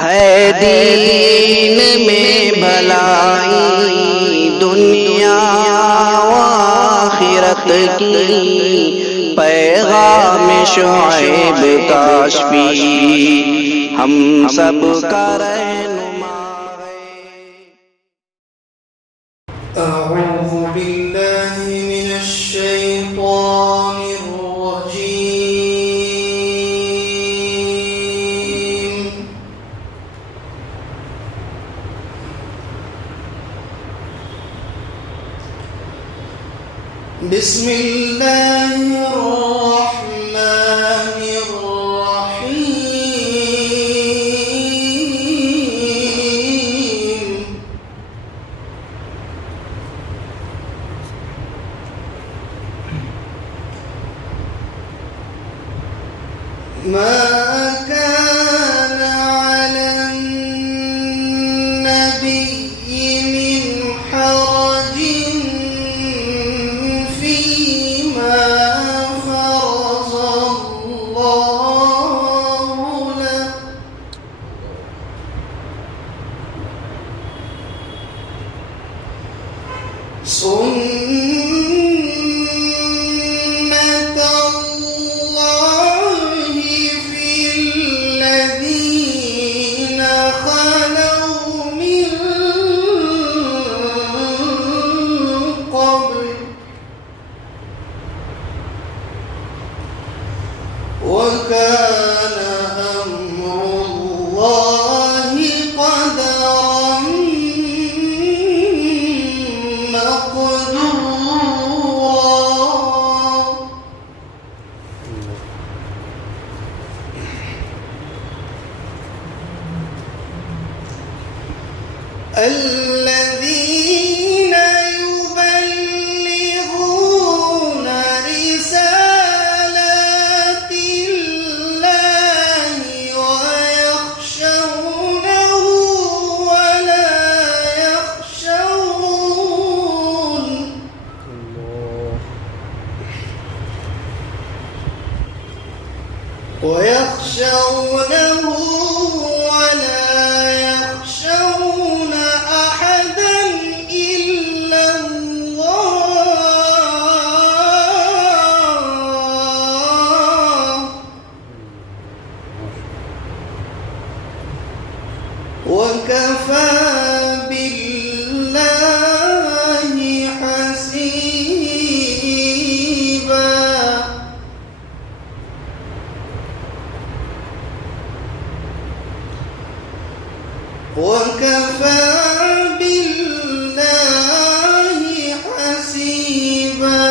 है दीन में भलाई दुनिया व आखिरत की, पैगाम शुएब काशफी हम सब का रहनुमा है। अऊज़ु बिल्लाहि मिनश शैतानिर बिस्मिल्लाहिर रहमानिर रहीम। मा कान अलन नबिय्यि मिन हरजिन सुन्नतल्लाहि फिल्लज़ीना खलौ मिन क़ब्ल वकान अम्रुल्लाहि क़दरन الذين يبلغون رسالات الله ويخشونه ولا يخشون أحدا إلا الله وكفى بالله حسيبا وكفى بالله حسيبا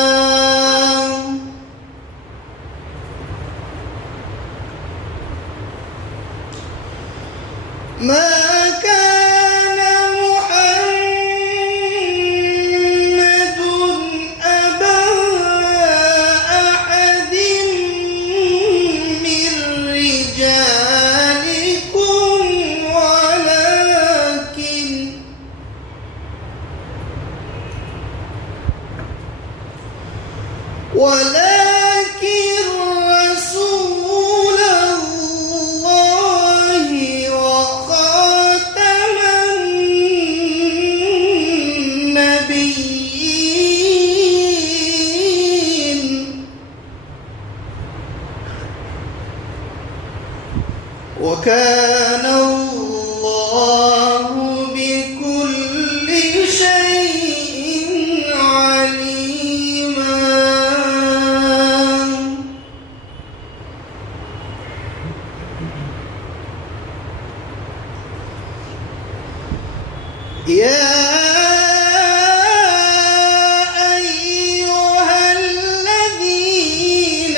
ما كان محمد أبا أحد من رجالكم ولكن رسول الله وخاتم النبيين وكان الله بكل شيء عليما يا أيها الذين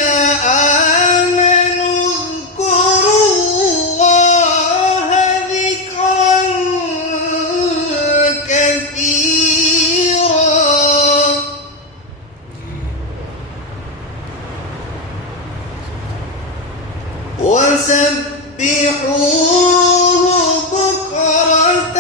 آمنوا اذكروا الله ذكرا كثيرا وسبحوه بكرة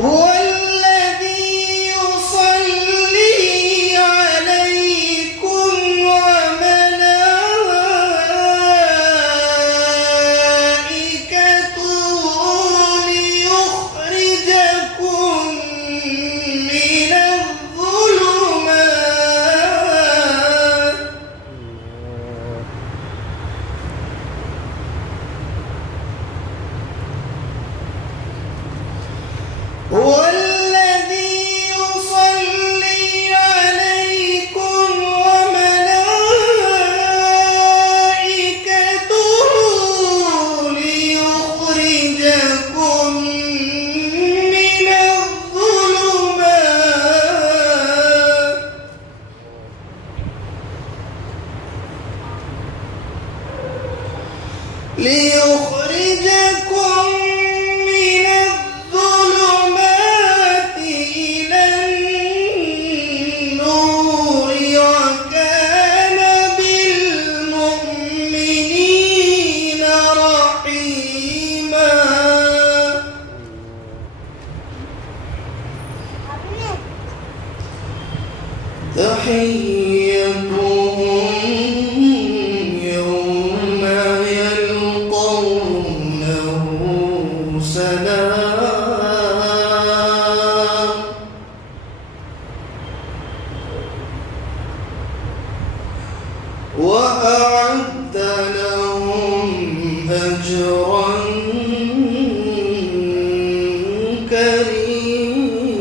هو الذي يصلي عليكم وملائكته ليخرجكم من الظلمات هو الذي يصلي عليكم وملائكته ليخرجكم من الظلمات إلى النور وكان بالمؤمنين رحيما تحيتهم يوم يلقونه سلام وأعد لهم أجرا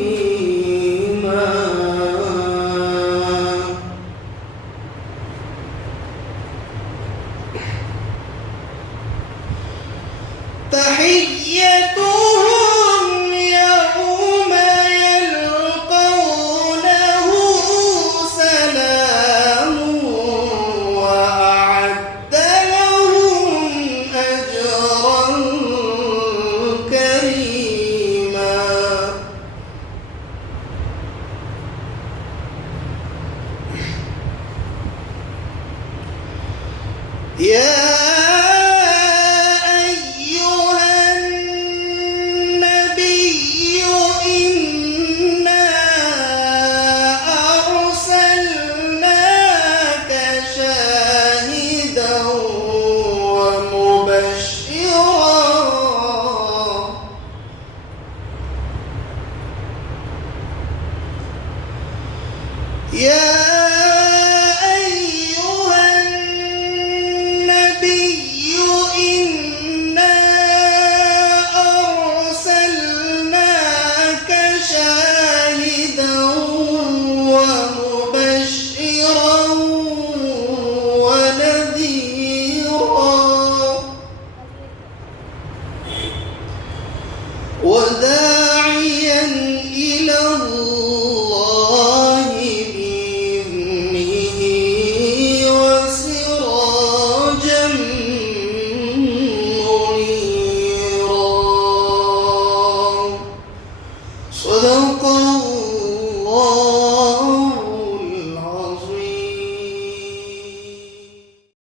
كريما تحيتهم يوم يلقونه سلام وأعد لهم أجرا كريما يا يا